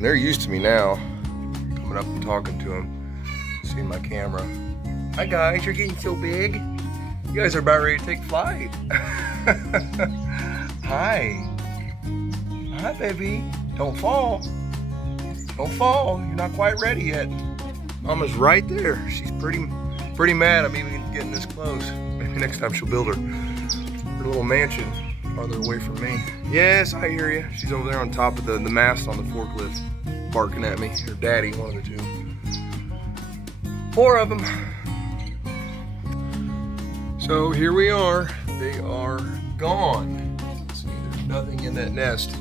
They're used to me now. Coming up and talking to them. See my camera. Hi guys, you're getting so big. You guys are about ready to take flight. Hi. Hi, baby. Don't fall. Don't fall. You're not quite ready yet. Mama's right there. She's pretty mad I'm even getting this close. Maybe next time she'll build her little mansion farther away from me. Yes, I hear you. She's over there on top of the mast on the forklift, barking at me. Her daddy, one of the two. 4 of them. So here we are. They are gone. See, there's nothing in that nest.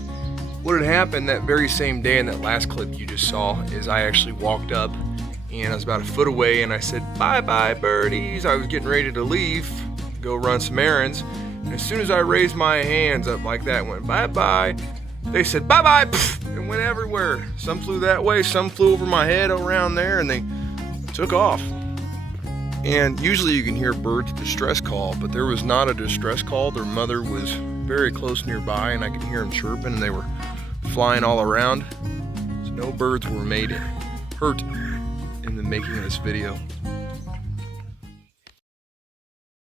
What had happened that very same day in that last clip you just saw is I actually walked up and I was about a foot away and I said, bye-bye birdies. I was getting ready to leave, go run some errands. And as soon as I raised my hands up like that, went bye-bye, they said bye-bye, and went everywhere. Some flew that way, some flew over my head around there, and they took off. And usually you can hear birds distress call, but there was not a distress call. Their mother was very close nearby, and I could hear them chirping, and they were flying all around. No birds were made hurt in the making of this video.